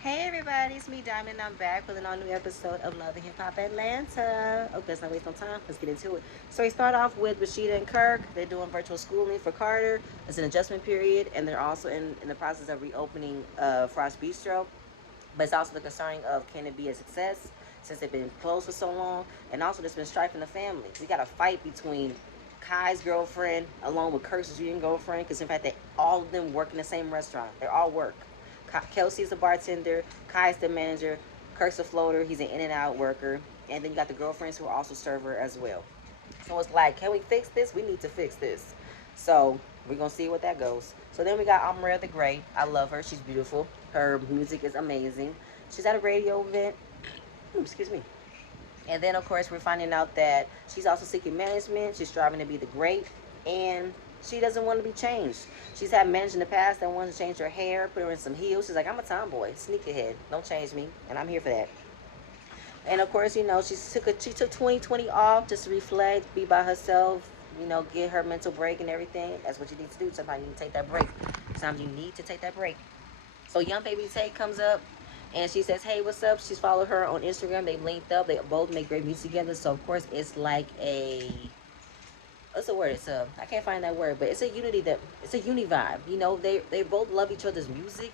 Hey everybody, it's me Diamond. I'm back with an all new episode of Love and Hip Hop Atlanta. Okay, let's not waste no time. Let's get into it. So we start off with Rashida and Kirk. They're doing virtual schooling for Carter. It's an adjustment period, and they're also in the process of reopening Frost Bistro. But it's also the concern of can it be a success since they've been closed for so long, and also there's been strife in the family. We got a fight between Kai's girlfriend along with Kirk's Junior girlfriend because in fact they all of them work in the same restaurant. They all work. Kelsey's the bartender, Kai's the manager, Kirk's the floater. He's an in and out worker, and then you got the girlfriends who are also server as well. So it's like, can we fix this? We need to fix this. So we're gonna see what that goes. So then we got Amara the Great. I love her. She's beautiful. Her music is amazing. She's at a radio event. Excuse me. And then of course we're finding out that she's also seeking management. She's striving to be the great, and she doesn't want to be changed. She's had managers in the past that wanted to change her hair, put her in some heels. She's like, I'm a tomboy, sneakerhead. Don't change me, and I'm here for that. And of course, she took 2020 off just to reflect, be by herself, get her mental break and everything. That's what you need to do. Sometimes you need to take that break. Sometimes you need to take that break. So young baby Tay comes up and she says, hey, what's up? She's followed her on Instagram. They linked up. They both make great music together. So of course it's like a what's the word? I can't find that word, but it's a uni vibe. They both love each other's music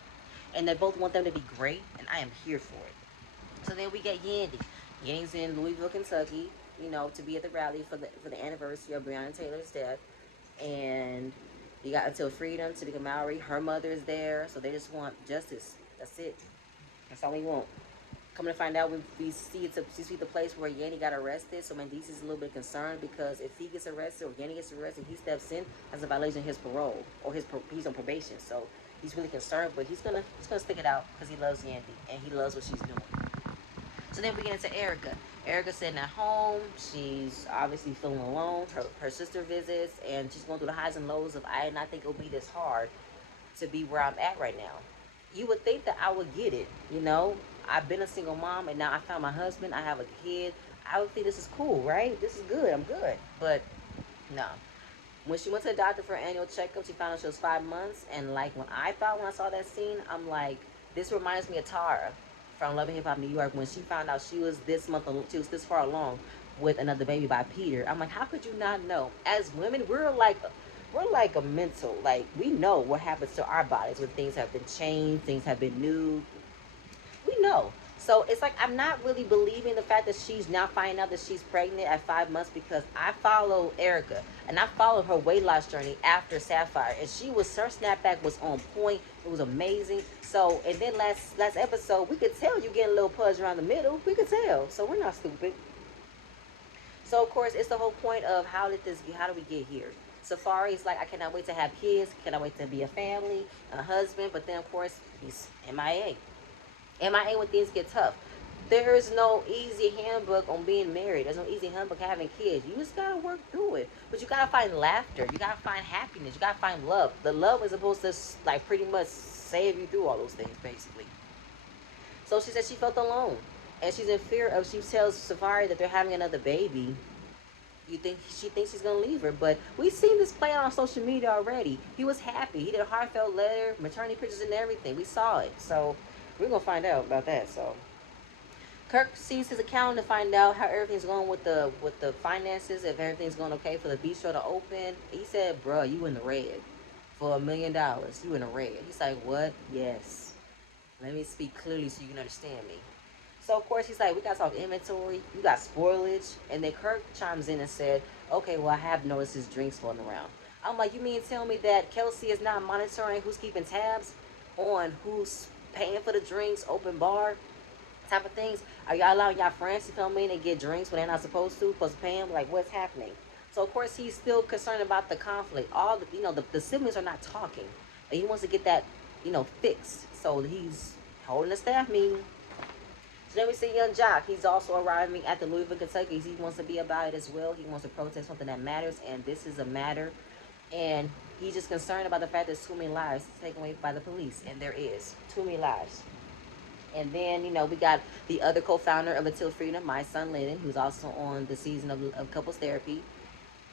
and they both want them to be great, and I am here for it. So then we get Yandy. Yandy's in Louisville, Kentucky, to be at the rally for the anniversary of Breonna Taylor's death. And you got Until Freedom, Tanika Mowry. Her mother is there, so they just want justice. That's it. That's all we want. Coming to find out, we see the place where Yandy got arrested. So Mendices is a little bit concerned because if he gets arrested or Yandy gets arrested, he steps in, that's a violation of his parole or he's on probation. So he's really concerned, but he's gonna stick it out because he loves Yandy and he loves what she's doing. So then we get into Erica. Erica's sitting at home. She's obviously feeling alone. Her sister visits, and she's going through the highs and lows of I did not think it would be this hard to be where I'm at right now. You would think that I would get it. I've been a single mom, and now I found my husband. I have a kid. I would think this is cool, right? This is good. I'm good. But no. When she went to the doctor for an annual checkup, she found out she was 5 months. And like when I saw that scene, I'm like, this reminds me of Tara from Love and Hip Hop New York when she found out she was she was this far along with another baby by Peter. I'm like, how could you not know? As women, we're like a mental, like we know what happens to our bodies when things have been changed, things have been new. We know. So it's like I'm not really believing the fact that she's now finding out that she's pregnant at 5 months because I follow Erica and I followed her weight loss journey after Sapphire, and her snapback was on point. It was amazing. So and then last episode we could tell you getting a little pudge around the middle. We could tell. So we're not stupid. So of course it's the whole point of how do we get here? Safari's like, I cannot wait to have kids, cannot wait to be a family, a husband, but then of course he's MIA. MIA when things get tough. There is no easy handbook on being married. There's no easy handbook having kids. You just gotta work through it. But you gotta find laughter. You gotta find happiness. You gotta find love. The love is supposed to like pretty much save you through all those things, basically. So she said she felt alone, and she's in fear of. She tells Safari that they're having another baby. She thinks he's gonna leave her, but we've seen this play out on social media already. He was happy. He did a heartfelt letter, maternity pictures, and everything. We saw it. So we're gonna find out about that. So Kirk sees his account to find out how everything's going with the finances, if everything's going okay for the bistro to open. He said, "Bruh, you in the red for $1 million. You in the red." He's like, "What? Yes. Let me speak clearly so you can understand me." So of course he's like, "We gotta talk inventory. You got spoilage." And then Kirk chimes in and said, "Okay, well I have noticed his drinks floating around." I'm like, "You mean tell me that Kelsey is not monitoring who's keeping tabs on who's paying for the drinks, open bar type of things? Are y'all allowing y'all friends to come in and get drinks when they're not supposed to pay them? Like, what's happening?" So of course he's still concerned about the conflict. All the siblings are not talking. And he wants to get that fixed. So he's holding a staff meeting. So then we see Young Jock. He's also arriving at the Louisville, Kentucky. He wants to be about it as well. He wants to protest something that matters, and this is a matter. And he's just concerned about the fact that too many lives taken away by the police, and there is too many lives. And then, we got the other co-founder of Until Freedom, my son Lennon, who's also on the season of Couples Therapy.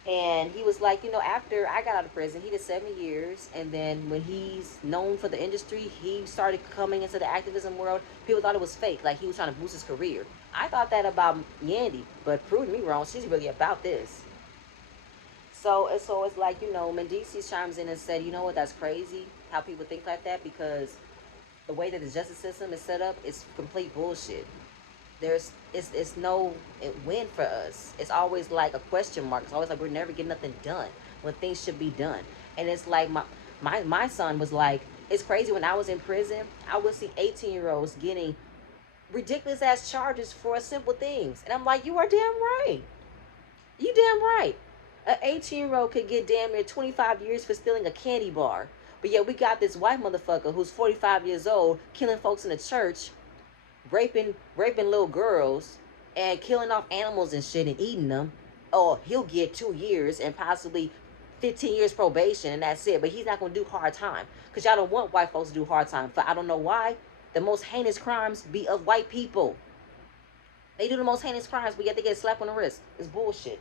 And he was like, after I got out of prison, he did 7 years. And then when he's known for the industry, he started coming into the activism world. People thought it was fake, like he was trying to boost his career. I thought that about Yandy, but proved me wrong. She's really about this. So it's like, Mendici chimes in and said, you know what, that's crazy how people think like that, because the way that the justice system is set up is complete bullshit. It's no win for us. It's always like a question mark. It's always like we're never getting nothing done when things should be done. And it's like my son was like, it's crazy, when I was in prison, I would see 18-year-olds getting ridiculous ass charges for simple things. And I'm like, you are damn right. You damn right. An 18-year-old could get damn near 25 years for stealing a candy bar. But yet we got this white motherfucker who's 45 years old killing folks in the church, raping little girls, and killing off animals and shit and eating them. Oh, he'll get 2 years and possibly 15 years probation, and that's it. But he's not going to do hard time, because y'all don't want white folks to do hard time. For I don't know why. The most heinous crimes be of white people. They do the most heinous crimes, but yet they get slapped on the wrist. It's bullshit.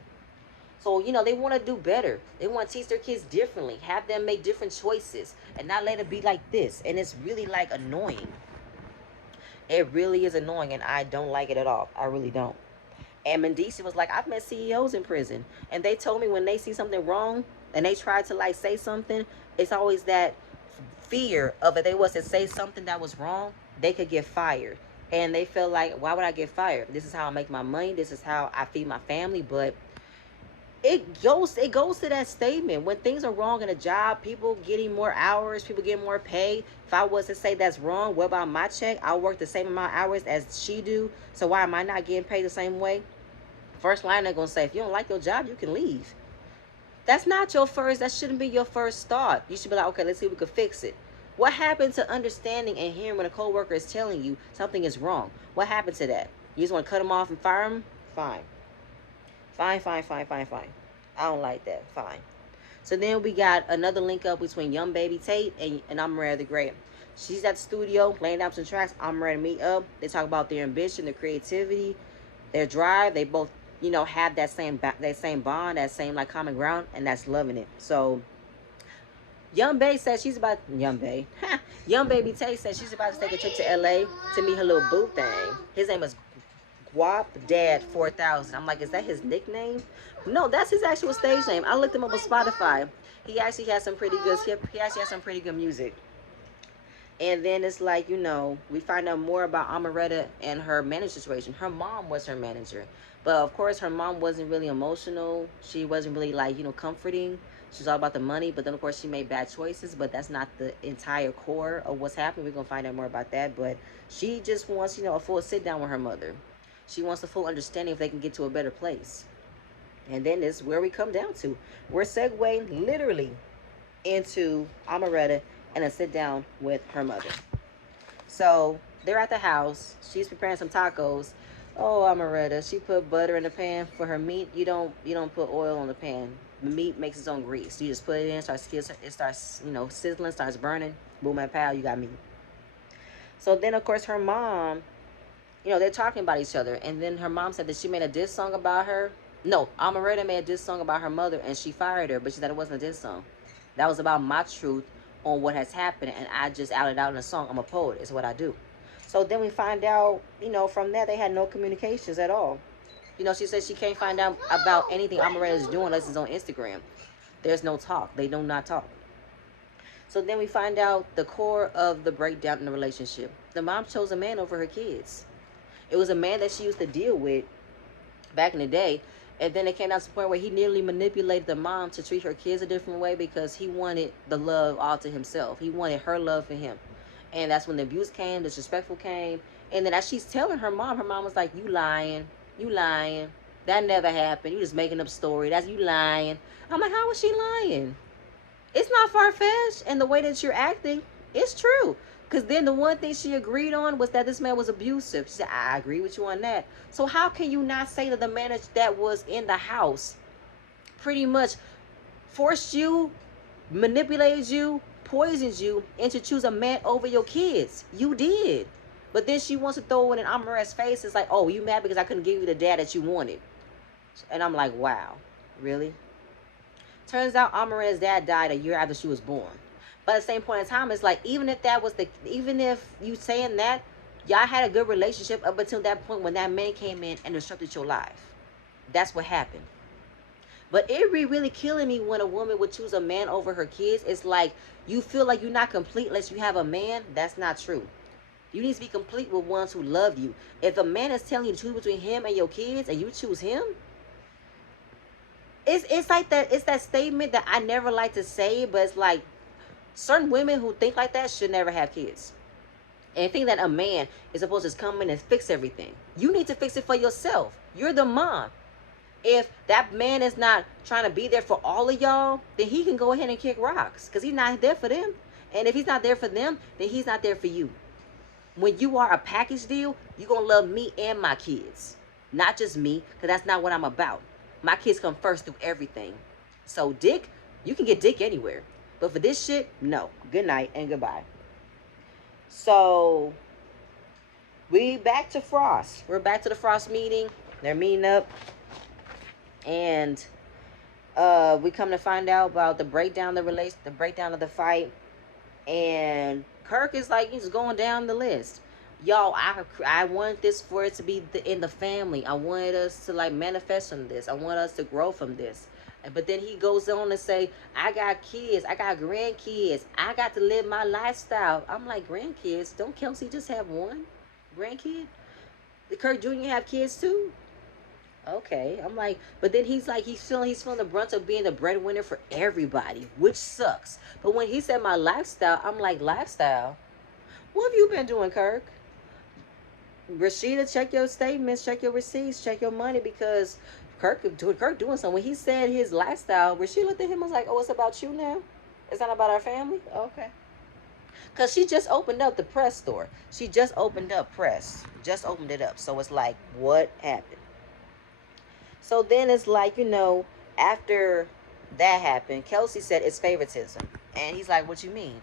So, they want to do better. They want to teach their kids differently. Have them make different choices and not let it be like this. And it's really, like, annoying. It really is annoying, and I don't like it at all. I really don't. And Mendici was like, I've met CEOs in prison, and they told me when they see something wrong and they try to, like, say something, it's always that fear of if they was to say something that was wrong, they could get fired. And they feel like, why would I get fired? This is how I make my money. This is how I feed my family. But it goes to that statement. When things are wrong in a job, people getting more hours, people getting more pay. If I was to say that's wrong, what about my check? I work the same amount of hours as she do, so why am I not getting paid the same way? First line, they're gonna say, if you don't like your job, you can leave. That's not your first, that shouldn't be your first thought. You should be like, okay, let's see if we can fix it. What happened to understanding and hearing when a coworker is telling you something is wrong? What happened to that? You just want to cut them off and fire them? Fine. Fine. I don't like that. Fine. So then we got another link up between Young Baby Tate and I'm Ready the Great. She's at the studio laying down some tracks. I'm ready to meet up. They talk about their ambition, their creativity, their drive. They both, have that same bond, that same like common ground, and that's loving it. So Young Baby says she's about Young Baby Tate says she's about to take a trip to LA to meet her little boo thing. His name is Guap Dad 4000. I'm like, is that his nickname? No, that's his actual stage name. I looked him up on Spotify. He actually has some pretty good. He actually has some pretty good music. And then it's like, we find out more about Amaretta and her manager situation. Her mom was her manager, but of course her mom wasn't really emotional. She wasn't really like, comforting. She's all about the money, but then of course she made bad choices, but that's not the entire core of what's happening. We're gonna find out more about that, but she just wants, a full sit down with her mother. She wants a full understanding if they can get to a better place. And then this is where we come down to. We're segueing literally into Amaretta and a sit down with her mother. So they're at the house. She's preparing some tacos. Oh, Amaretta, she put butter in the pan for her meat. You don't put oil on the pan. The meat makes its own grease. You just put it in, it starts sizzling, starts burning. Boom and pow, you got meat. So then of course her mom, they're talking about each other. And then her mom said that she made a diss song about her. No, Amaretta made a diss song about her mother and she fired her, but she said it wasn't a diss song. That was about my truth on what has happened, and I just outed out in a song. I'm a poet, is what I do. So then we find out, from that they had no communications at all. She said she can't find out about anything Amaretta is doing unless it's on Instagram. There's no talk. They do not talk. So then we find out the core of the breakdown in the relationship. The mom chose a man over her kids. It was a man that she used to deal with back in the day. And then it came down to the point where he nearly manipulated the mom to treat her kids a different way because he wanted the love all to himself. He wanted her love for him. And that's when the abuse came, the disrespectful came. And then as she's telling her mom was like, you lying. That never happened. You just making up a story. That's you lying. I'm like, how was she lying? It's not far-fetched. And the way that you're acting, it's true. Because then the one thing she agreed on was that this man was abusive. She said, I agree with you on that. So how can you not say that the man that was in the house pretty much forced you, manipulated you, poisoned you, and to choose a man over your kids? You did. But then she wants to throw it in Amarett's face. It's like, oh, you mad because I couldn't give you the dad that you wanted. And I'm like, wow, really? Turns out Amarena's dad died a year after she was born. But at the same point in time, it's like, even if you saying that, y'all had a good relationship up until that point when that man came in and disrupted your life. That's what happened. But it be really killing me when a woman would choose a man over her kids. It's like you feel like you're not complete unless you have a man. That's not true. You need to be complete with ones who love you. If a man is telling you to choose between him and your kids and you choose him, it's like that. It's that statement that I never like to say, but it's like certain women who think like that should never have kids. And think that a man is supposed to just come in and fix everything. You need to fix it for yourself. You're the mom. If that man is not trying to be there for all of y'all, then he can go ahead and kick rocks because he's not there for them. And if he's not there for them, then he's not there for you. When you are a package deal, you're going to love me and my kids. Not just me, because that's not what I'm about. My kids come first through everything. So dick, you can get dick anywhere. But for this shit, no. Good night and goodbye. So we back to Frost. We're back to the Frost meeting. They're meeting up. And we come to find out about the breakdown of the fight. And Kirk is like, he's going down the list. Y'all, I want this for it to be in the family. I wanted us to like manifest from this. I want us to grow from this. But then he goes on to say, I got kids. I got grandkids. I got to live my lifestyle. I'm like, grandkids? Don't Kelsey just have one grandkid? Did Kirk Jr. have kids too? Okay. I'm like, but then he's feeling the brunt of being the breadwinner for everybody, which sucks. But when he said my lifestyle, I'm like, lifestyle? What have you been doing, Kirk? Rashida, check your statements, check your receipts, check your money, because Kirk doing something. When he said his lifestyle, Rashida looked at him and was like, oh, it's about you now? It's not about our family? Okay. Because she just opened up the press store. She just opened up press. Just opened it up. So it's like, what happened? So then it's like, after that happened, Kelsey said it's favoritism. And he's like, what you mean?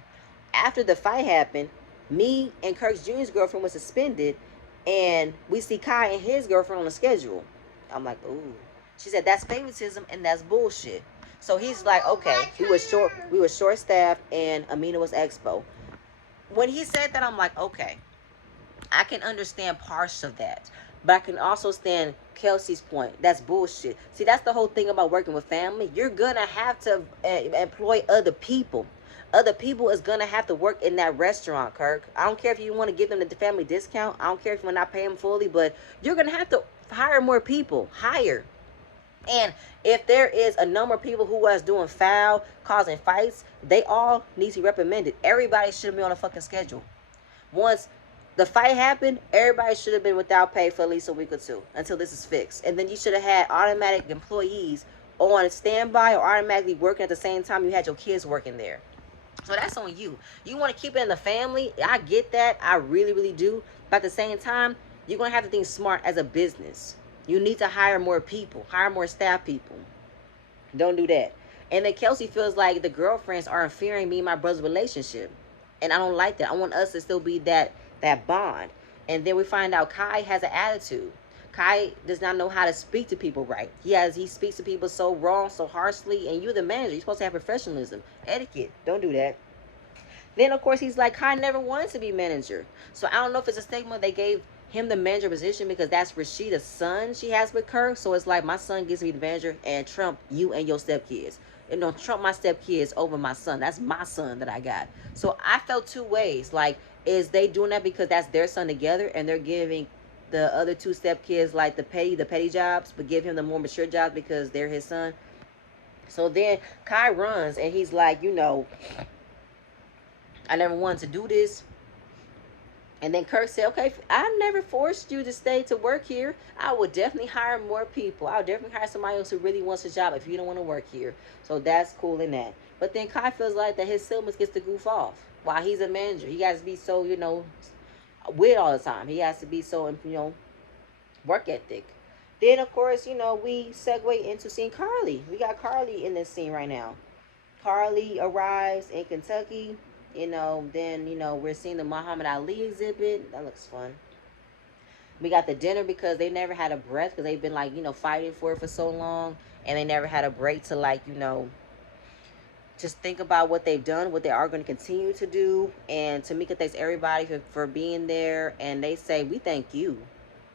After the fight happened, me and Kirk Jr.'s girlfriend was suspended, and we see Kai and his girlfriend on the schedule. I'm like, ooh. She said that's favoritism and that's bullshit. So he's like, okay, we were short staffed and Amina was expo. When he said that, I'm like, okay, I can understand parts of that, but I can also stand Kelsey's point. That's bullshit. See, that's the whole thing about working with family. You're gonna have to employ other people. Other people is gonna have to work in that restaurant, Kirk. I don't care if you want to give them the family discount. I don't care if you want to not pay them fully, but you're gonna have to hire more people. Hire. And if there is a number of people who was doing foul, causing fights, they all need to be reprimanded. Everybody should be on a fucking schedule. Once the fight happened, everybody should have been without pay for at least a week or two until this is fixed. And then you should have had automatic employees on standby or automatically working at the same time you had your kids working there. So that's on you. You want to keep it in the family. I get that. I really, really do. But at the same time, you're going to have to think smart as a business. You need to hire more people. Hire more staff people. Don't do that. And then Kelsey feels like the girlfriends are interfering me and my brother's relationship. And I don't like that. I want us to still be that bond. And then we find out Kai has an attitude. Kai does not know how to speak to people right. He speaks to people so wrong, so harshly, and you're the manager. You're supposed to have professionalism, etiquette. Don't do that. Then, of course, he's like, Kai never wanted to be manager. So I don't know if it's a stigma they gave him the manager position because that's Rashida's son she has with Kirk. So it's like, my son gives me the manager and trump you and your stepkids. And don't trump my stepkids over my son. That's my son that I got. So I felt two ways. Like, is they doing that because that's their son together and they're giving the other two stepkids like the petty jobs, but give him the more mature jobs because they're his son? So then Kai runs and he's like, I never wanted to do this. And then Kirk said, okay, I never forced you to stay to work here. I would definitely hire more people. I would definitely hire somebody else who really wants a job if you don't want to work here. So that's cool in that. But then Kai feels like that his Silmas gets to goof off while he's a manager. He has to be so, with all the time. He has to be so, work ethic. Then, of course, we segue into seeing Carly. We got Carly in this scene right now. Carly arrives in Kentucky. Then, we're seeing the Muhammad Ali exhibit. That looks fun. We got the dinner because they never had a breath because they've been, fighting for it for so long. And they never had a break to, just think about what they've done, what they are going to continue to do. And Tamika thanks everybody for being there. And they say, we thank you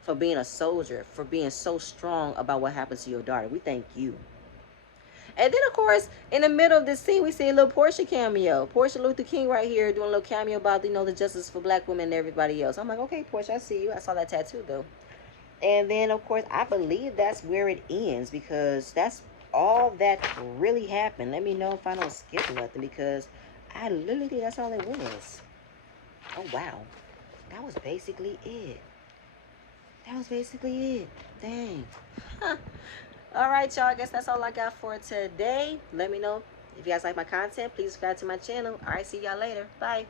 for being a soldier, for being so strong about what happened to your daughter. We thank you. And then, of course, in the middle of this scene, we see a little Portia cameo. Portia Luther King right here doing a little cameo about, the justice for black women and everybody else. I'm like, okay, Portia, I see you. I saw that tattoo, though. And then, of course, I believe that's where it ends, because that's all that really happened. Let me know if I don't skip nothing, because I literally think that's all it was. Oh, wow. That was basically it. That was basically it. Dang. Huh. All right, y'all. I guess that's all I got for today. Let me know if you guys like my content. Please subscribe to my channel. All right, see y'all later. Bye.